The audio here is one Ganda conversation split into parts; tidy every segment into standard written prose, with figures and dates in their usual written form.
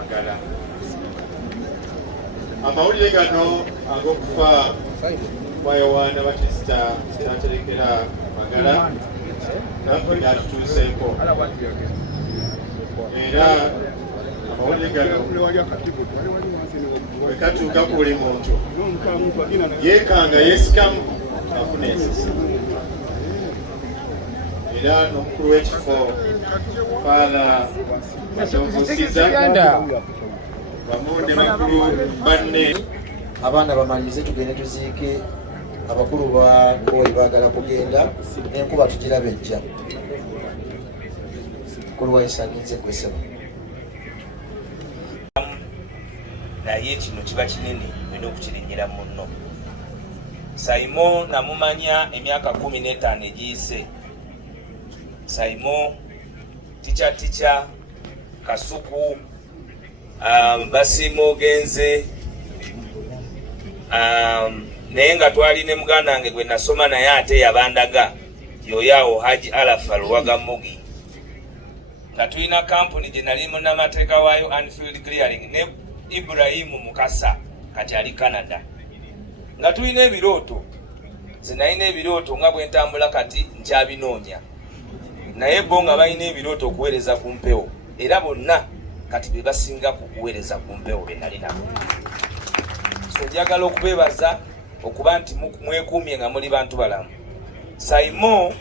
Magala. Amawulire gano ag'okufa kwa Yowaana Batisita Ssaaterekera Magala naffe gatutuuseeko. Era amawulire gano bwe katuuka ku buli muntu yeekanga yeesikamu afuna ensisi. Era n'omukulu w'ekifo Faala Matovusiza wamu ne bakulu banne. Abaana bamalirize tugende tuziike abakulu ba Koyi baagala kugenda n'enkuba tugiraba ejja. Mukulu wa Isaanize kwesaba. Naye kino kiba kinene olina okukirinnyira munno. Saimo namumanya emyaka 15 egiyise. Saimo tica Kasuku Basiimo Genze naye nga twali ne muganda wange gwe nasoma naye ate yabandaga yoyaawo Haji Alafa Luwaga Mugi, nga tulina kampuni gye nali munnamateeka waayo Anfield Clearing ne Ibrahimu Mukasa kati ali Canada, nga tulina ebirooto zinalina ebirooto nga bwe ntambula kati nkyabinoonya, naye bo nga balina ebirooto okuweereza ku mpewo, era bonna kati be basinga ku kuweereza ku mpewo be nali nabo. So njagala okubeebaza okuba nti mwekuumye nga muli bantu balamu. Saimo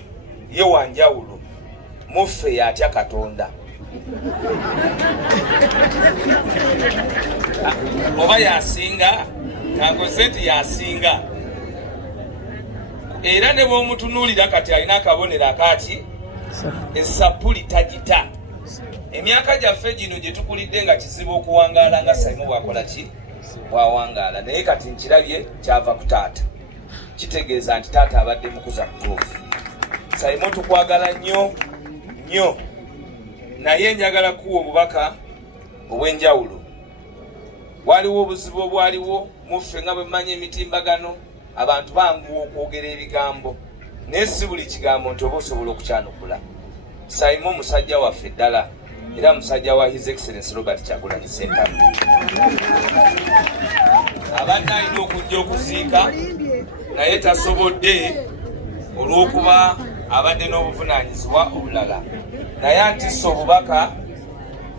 ye wanjawulo, muffe yatya Katonda. Oba yasinga, kangoze nti yasinga. Era ne bw'omutunuulira kati alina akabonero akaki esapuli tagita. Emyaka gyaffe gino gye tukulidde nga kizibu okuwangaala nga Saimo bwakola ki bwawangaala, naye kati nkirabye kyava ku taata, kitegeeza nti taata abadde mukuza mutuufu. Saimo tukwagala nnyo nnyo, naye njagala kuwa obubaka obw'enjawulo. Waliwo obuzibu obwaliwo muffe nga bwe mmanyi emitimbagano, abantu banguwa okwogera ebigambo, naye si buli kigambo nti oba osobola okukyanukula. Saimo musajja waffe ddala, era musajja wa His Excellency Robert Kyagulanyi Ssentamu. Abadde alina okujja okuziika naye tasobodde olw'okuba abadde n'obuvunaanyizibwa obulala, naye antisse obubaka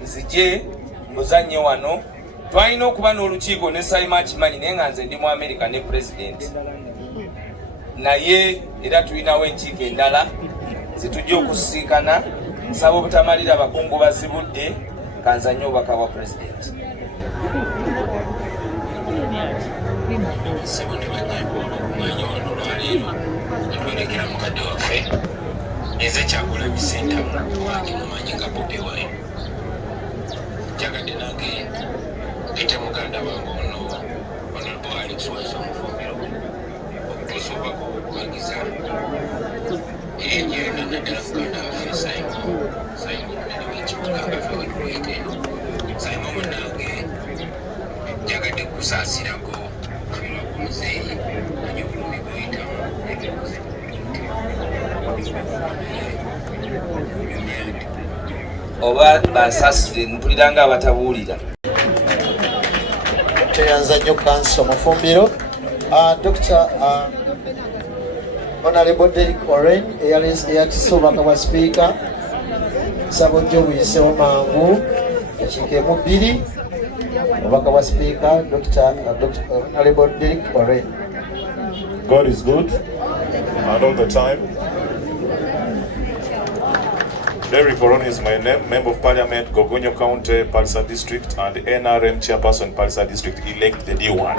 nzije mbuzannye wano. Twalina okuba n'olukiiko ne Saimo akimanyi, naye nga nze ndi mu America ne Pulezidenti, naye era tulinawo enkiiko endala zitujja okusisinkana. Nsaba obutamalira abakungu bazibudde kanzanye obubaka bwa Pulezidenti. Twolekera mukadde waffe eze Kyagulanyi Ssentamu wange mumanyi nga Bobi Wine. Njagadde nange mpite muganda wange ono Honorable Alex Wazo Mufumbiro okutuusa obubaka obwokuwagiza yenjena naddala muganda waffe Saimo munene w'ekibuga ave waliweeka eno. Saimo munnange njagadde kusaasirako kufiirwa ku muzeeyi naye obulumi bw'oyitamu ebibuze oba basaasire mpulira nga abatabuulira. Teyanza nnyo Kanso Mufumbiro. Dr. Honorable Derek Oren eyatise obubaka bwa Sipiika, nsaba ojja obuyisewo mangu ekiikeemu 2 obubaka bwa Sipiika Dr. Honorable Derek Oren. God is good and all the time. Derek Oren is my name, Member of Parliament, Gogonyo County, Palisa District, and NRM Chairperson, Palisa District, elect the new one.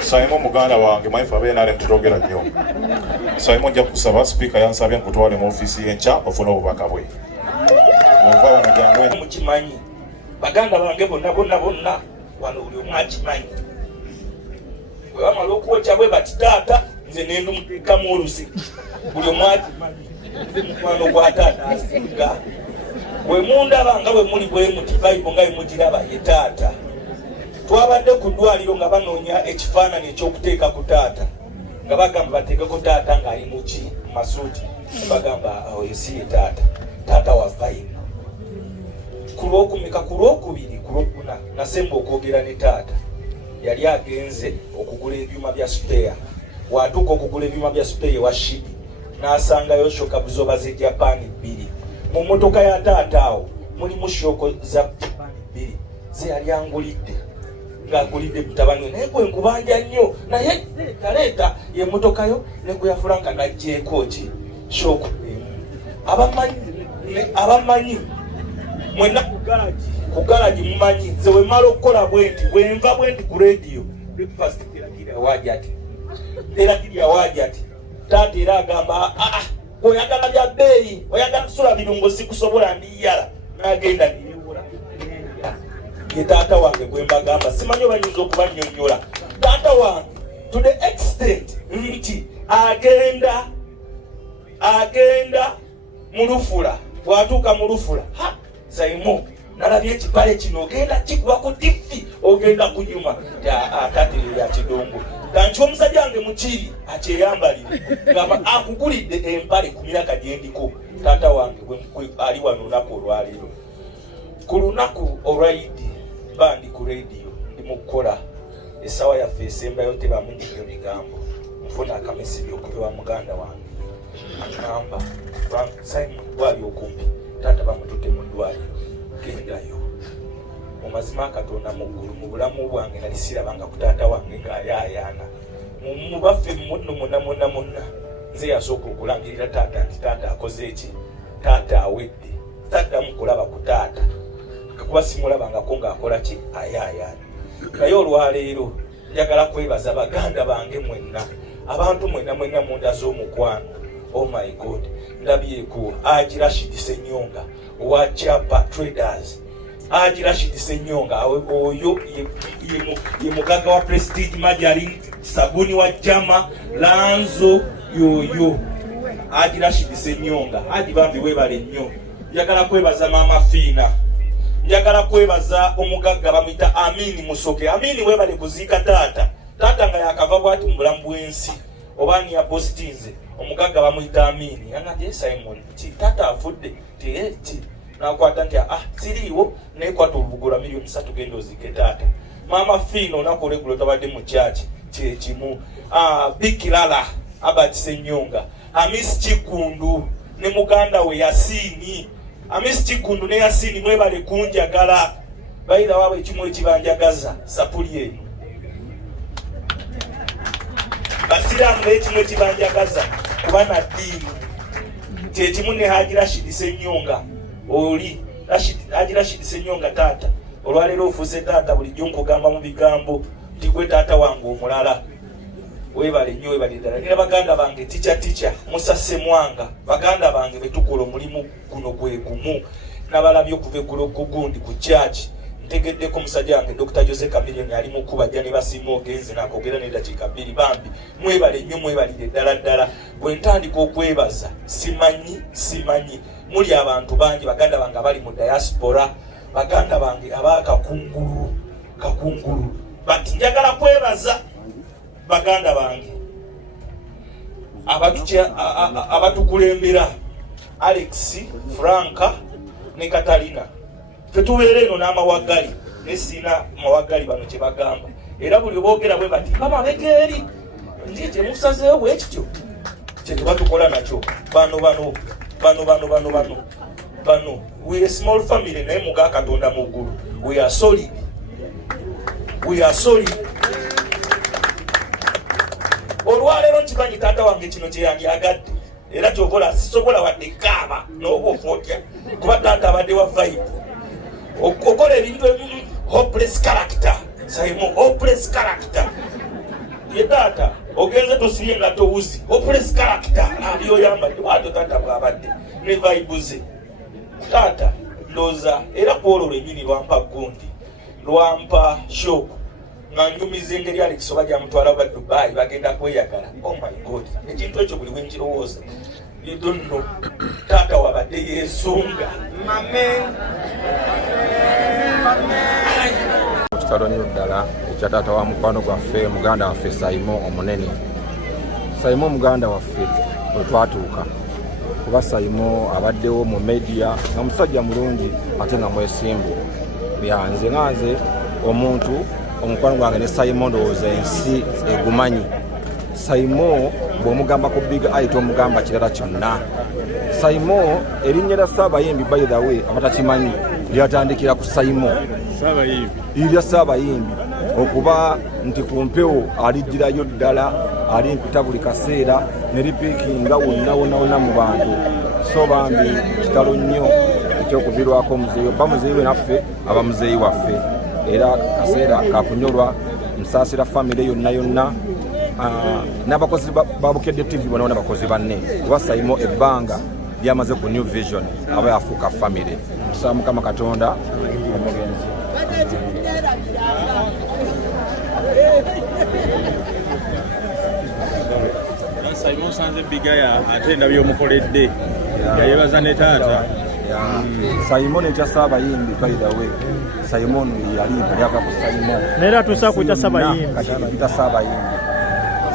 Saimo muganda wange maifa be NRM tutogera nnyo. Saimo nja kusaba Speaker yansabye nkutwale mu office y'enkya ofuna obubaka bwe. Ova wano jangwe mukimanyi. Baganda bange bonna wano buli omu akimanyi. Bwe bamala okwokya bwe bati taata nze ne ndumukamu olusi. Buli omu akimanyi. Mukwano gwa taata asinga. Bwe mundaba nga bwe muli bwe muti Bible nga bwe mugiraba ye taata. Twabadde ku ddwaliro nga banoonya ekifaananyi ekyokuteeka ku taata, nga bagamba bateeke ku taata ng'ali mu masuuti, bagamba oyo si ye taata wa Bible. kulwokumeka kulwokubiri kulwokuna nasemba okwogera ne taata yali agenze okugula ebyuma bya spare watuuka okugula ebyuma bya spare wa Shidi n'asangayo shoka buzoba ze Japan 2 mu motoka ya taata awo mulimu shoko za Japan 2 ze yali angulidde ng'agulidde mutabani naye gwe nkubanja nnyo naye leeta ye motokayo ne gwe yafulanka n'aggyeko ki shoko abamanyi mwena ku garagi mumanyi nze wemala okukola bwenti bwenva bwenti ku radio breakfast teragirya waja ati taata era agamba oyagala bya bbeeyi oyagala kusula birungo sikusobola ndiyala n'agenda niyewula ye taata wange gwe mbagamba simanyi obanyinza okubannyonnyola taata wange to the extent nti agenda mu Lufula bw'atuuka mu Lufula Saimo nalabye ekipale kino ogenda kikuba ku tivi ogenda kunyuma taata ya kidongo kanti omusajja wange mukiri akyeyambalire ngamba akugulidde empale ku miraka gyendiko taata wange ali wano olunaku olwaleero ku lunaku olwayidi bandi ku radio ndi mu kukola essaawa yaffe esembayo tebamunyi nnyo bigambo nfuna akamesebyi okuva wa muganda wange agamba Simon gwali okumpi taata bamutute mu ddwaliro gendayo mu mazima Katonda mu ggulu mu bulamu bwange nali sirabanga ku taata wange ng'ayaayaana mu baffe monna nze yasooka okulangirira taata nti taata akoze eki taata awedde taddamu kulaba ku taata kakuba simulabangako ng'akola ki ayaayaana naye olwaleero njagala kwebaza baganda bange mwenna abantu mwenna munda z'omukwano. Oh my God, ndabyeko Haji Rashid Ssenyonga wa Chapa Traders. Haji Rashid Ssenyonga oyo ye mugaga wa Prestige Majaring sabuni wa Jama Lanzo yoyo Haji Rashid Ssenyonga. Haji bambi webale nnyo. Njagala kwebaza mama Fina. Njagala kwebaza omugaga bamuyita Amini Musoke. Amini webale kuziika taata nga yakava bwati mu bulamu bw'ensi obani ya postinze omugaga bamuyita Amini yanadde Simon ti taata afudde ti nakwata nti siriiwo nekwata olubugula milioni 3 genda ozike taata. Mama Fino nakolegulo tabadde mu chachi kyekimu Bikilala Albert Ssenyonga Amis Chikundu ne muganda we Yasini. Amis Chikundu ne Yasini mwebale kunjagala bayira wawe ekimu ekibanjagaza sapuli eno basiramu ekimu ekibanjagaza kubana ddiini kyekimu ne Haji Rashid Ssenyonga oli Haji Rashid Ssenyonga taata olwaleero ofuuse taata bulijjo nkugamba mu bigambo nti gwe taata wange omulala webale nnyo webale ddala. Nira baganda bange tica Musa Ssemwanga baganda bange betukola omulimu guno gwe gumu nabalabye okuva eggulo ku gundi ku church ntegeddeko musajja wange Dr. Jose Chameleon ali mu kubajja ne basiima ogenze nakogera n'eddakiika 2 bambi mwebale nnyo mwebalire ddala bwe ntandika okwebaza simanyi muli abantu bangi baganda bange abali mu diaspora baganda bange abakakungulu bati njagala kwebaza baganda bange abatukulembera Alex Franka ne Katalina tetubeera eno n'amawagali nesina mawagali bano kye bagamba era buli boogera bwe bati bamabegeeri nti temusazeewo bwekityo kyetubatukola nakyo bano we a small family naye muga Katonda mu ggulu we are solid olwaleero nkimanyi taata wange kino kyeyandiagadde era kyobola sisobola wadde kaaba n'oba ofotya kuba taata abadde wa vibe okola ebintu hopeless character Simon hopeless character ye taata ogenze tosimye nga towuzi hopeless character aliyoyambadde bwato taata bwabadde ne vibe ze taata ndoza era kwolwo lwenyini lwampa gundi lwampa shop nga njumiza engeri Alex oba gyamutwala ba Dubai bagenda kweyagala. Oh my God, ekintu ekyo buli wenjirowooza you don't know taata wabadde yesunga kitalo nnyo ddala ekya taata wa mukwano gwaffe muganda waffe Simon omunene. Simon muganda waffe bwe twatuuka kuba Saimo abaddewo mu media nga musajja mulungi ate nga mwesimbu. Byanze nganze omuntu omukwano gwange ne Saimo ndowooza ensi egumanyi. Saimo bw'omugamba ku big ayita omugamba kirala kyonna. Saimo erinnya lya Ssaabayimbi by the way abatakimanyi lyatandikira ku Saimo lya Ssaabayimbi okuba nti ku mpewo alijjirayo ddala alimpita buli kaseera ne lipiikinga wonna mu bantu. So bambi kitalo nnyo ekyokuvirwako muzeeyi oba muzeeyi we naffe aba muzeeyi waffe era kaseera kakunyolwa musaasira famire yonna n'abakozi ba Bukedde TV bona n'abakozi banne kuba Saimo ebbanga lyamaze ku New Vision aba yafuuka famire. Tusaba Mukama Katonda omugenzi. Saimo sanze bigaya ate ndabyo omukoledde yayebaza ne taata. Saimo ne kya Ssaabayimbi by the way. Saimo yali yava ku Saimo nera tusa kuita Ssaabayimbi kati Ssaabayimbi.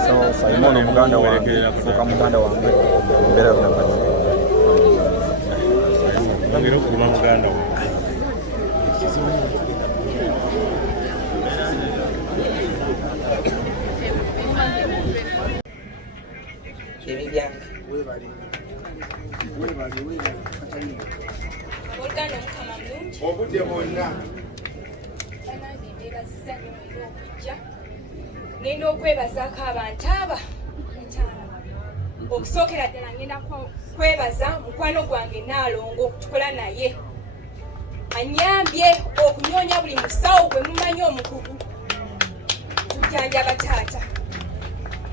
So Saimo no muganda wange kufuuka muganda wange mbere y'okunabanyi ngero kuba muganda wange. obudde bwonna ngenda okwebazaako abantu aba okusookera ddala ngenda kwebaza mukwano gwange Naalongo okutukola naye anyambye okunyonya buli musawo gwe mumanyi omukugu tujjanjaba taata.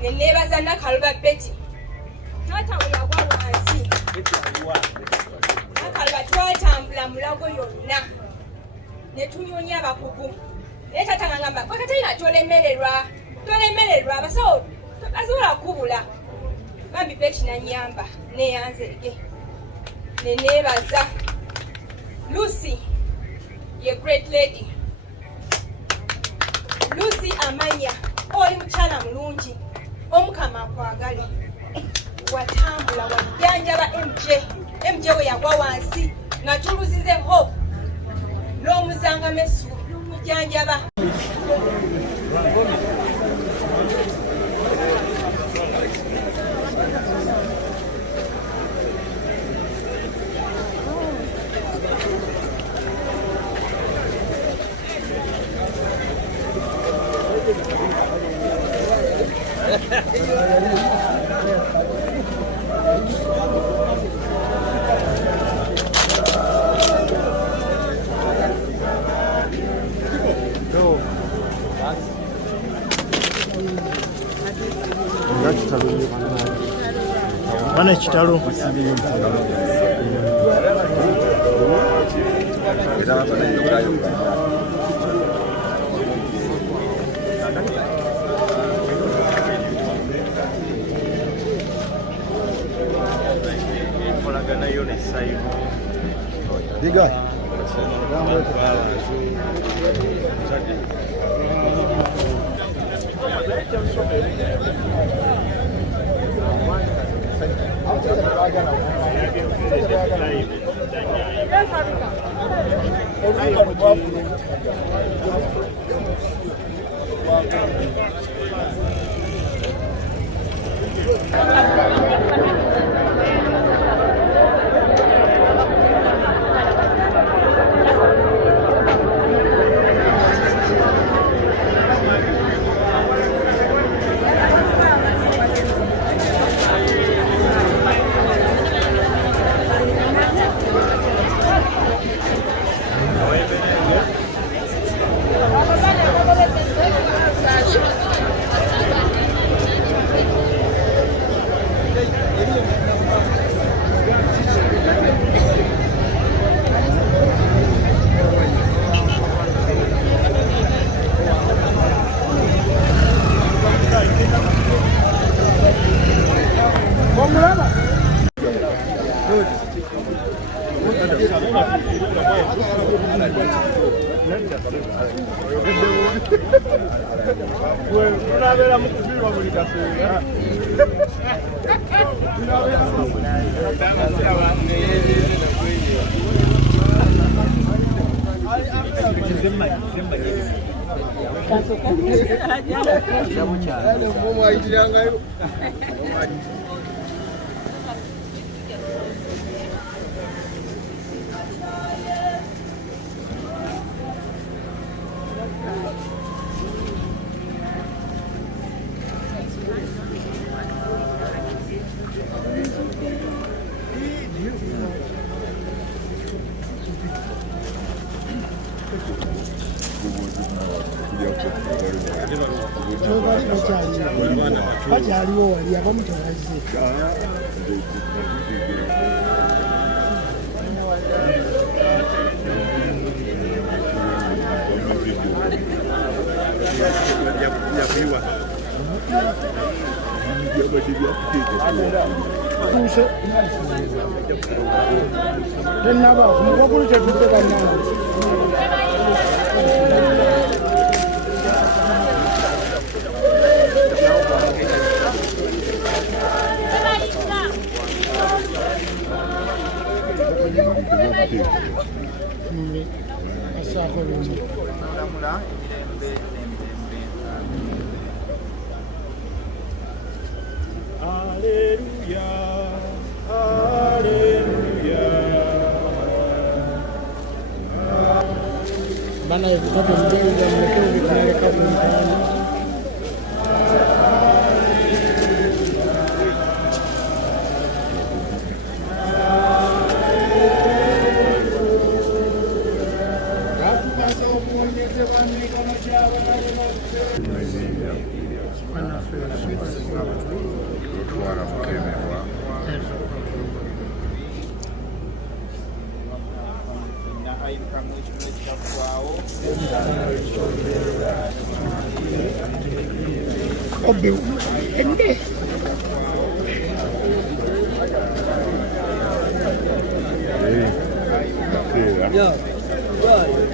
Ne neebaza Nakaluba Betty taata we yagwa wansi. Nakaluba twatambula mulago yonna ne tunyonya abakugu naye taata ngamba Katalina tolemererwa abasawo basobola kubula. Bambi Betty nanyamba neyanzege ne neebaza Lucy ye great lady. Lucy amanya oli mukyala mulungi omukama akwagale watambula wajjanjaba MJ we yagwa wansi nga tuluzize Hope n'omuzanga Mesu mujjanjaba. Bana kitalo Kolaganayo ne Saimo Diga. Tunabeera mu kufiirwa buli kaseera. bakyaliwo wali abamu tebazze tenaba kumukulu kyetudde bannange bana ebikopo mjeuza mlekeo vikinaleka kumtani Yeah.